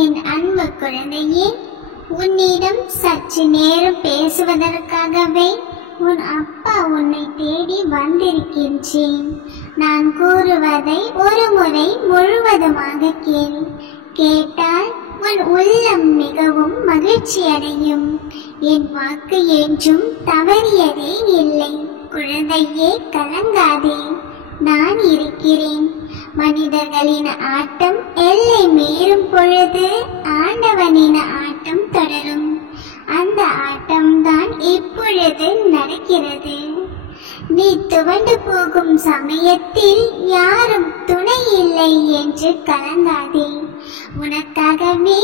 என் அன்பு குழந்தையே, உன்னிடம் சற்று நேரம் பேசுவதற்காகவே உன் அப்பா உன்னை தேடி வந்திருக்கின்றேன். நான் கூறுவதை ஒரு முறை முழுவதுமாக கேள். கேட்டால் உன் உள்ளம் மிகவும் மகிழ்ச்சி அடையும். என் வாக்கு என்றும் தவறியதே இல்லை. குழந்தையே, கலங்காதே, நான் இருக்கிறேன். மனிதர்களின் ஆட்டம் எல்லை மீறும் பொழுது ஆண்டவனின் ஆட்டம் தொடரும். அந்த ஆட்டம்தான் இப்பொழுது நடக்கிறது. நீ துவண்டு போகும் சமயத்தில் யாரும் துணை இல்லை என்று கலங்காதே. உனக்காகவே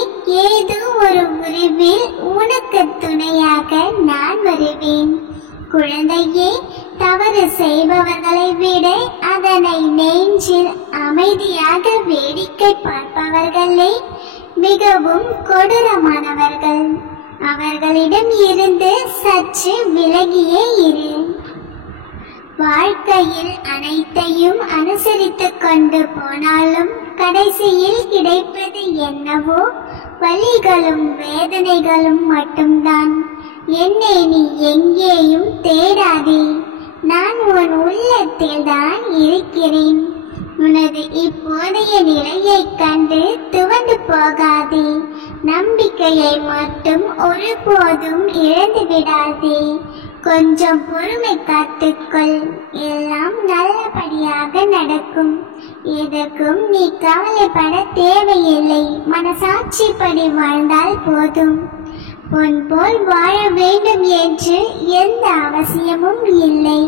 ஏதோ ஒரு உருவில் உனக்கு துணையாக நான் வருவேன். குழந்தையே, தவறு செய்பவர்களை விட அதனை நெஞ்சில் அமைதியாக வேடிக்கை பார்ப்பவர்களே மிகவும் கொடூரமானவர்கள். அவர்களிடம் இருந்து சற்று விலகியே இரு. வாழ்க்கையில் அனைத்தையும் அனுசரித்துக் கொண்டு போனாலும் கடைசியில் கிடைப்பது என்னவோ வலிகளும் வேதனைகளும் மட்டும்தான். என்னை நீ எங்கேயும் தேடாதே, நான் உன் உள்ளத்தில் தான் இருக்கிறேன். உனது இப்போதைய நிலையை கண்டு துவண்டு போகாதே. நம்பிக்கையை மட்டும் ஒருபோதும் இழந்து விடாதே. கொஞ்சம் பொறுமை காத்துக்கொள், எல்லாம் நல்லபடியாக நடக்கும். எதற்கும் நீ கவலைப்பட தேவையில்லை. மனசாட்சிப்படி வாழ்ந்தால் போதும். உன் போல் வாழ வேண்டும் என்று எந்த அவசியமும் இல்லை.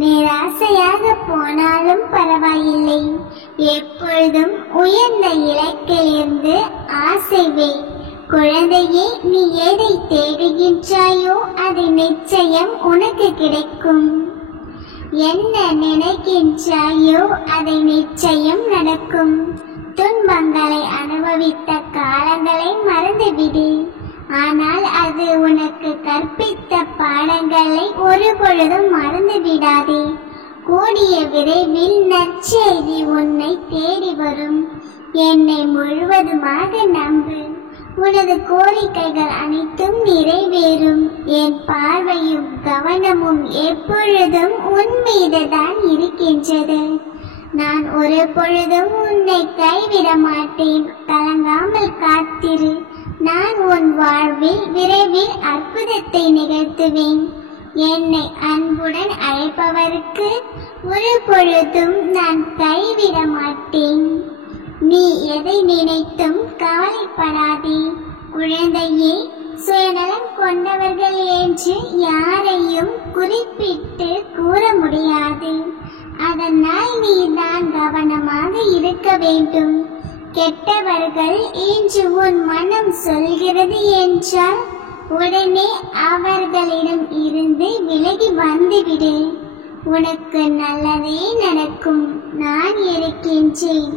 நிராசையாக போனாலும் பரவாயில்லை. எப்பொழுதும் உயர்ந்த இலக்கிலிருந்து ஆசை வை. குழந்தையே, நீ எதை தேடுகின்றாயோ அது நிச்சயம் உனக்கு கிடைக்கும். என்ன நினைக்கின்றாயோ அதை நிச்சயம் நடக்கும். துன்பங்களை அனுபவித்த காலங்களை மறந்துவிடு. ஆனால் அது உனக்கு கற்பித்த பாடங்களை ஒரு பொழுதும் மறந்து விடாதே. கூடிய விரைவில் நற்செய்தி உன்னை தேடி வரும். என்னை முழுவதுமாக நம்பு. உனது கோரிக்கைகள் அனைத்தும் நிறைவேறும். என் பார்வையும் கவனமும் எப்பொழுதும் உன் மீதுதான் இருக்கின்றது. நான் ஒரு பொழுதும் உன்னை கைவிட மாட்டேன். கலங்காமல் காத்திரு. நான் உன் வாழ்வில் விரைவில் அற்புதத்தை நிகழ்த்துவேன். என்னை அன்புடன் அழைப்பவருக்கு ஒரு பொழுதும் நான் கைவிட மாட்டேன். நீ எதை நினைத்தும் கவலைப்படாதே. குழந்தையே, சுயநலம் கொண்டவர்கள் என்று யாரையும் குறிப்பிட்டு கூற முடியாது. அதனால் நீ தான் கவனமாக இருக்க வேண்டும். கெட்டவர்கள் இன்று உன் மனம் சொல்கிறது என்றால் உடனே அவர்களிடம் இருந்து விலகி வந்துவிடு. உனக்கு நல்லதே நடக்கும். நான் இருக்கின்றேன்.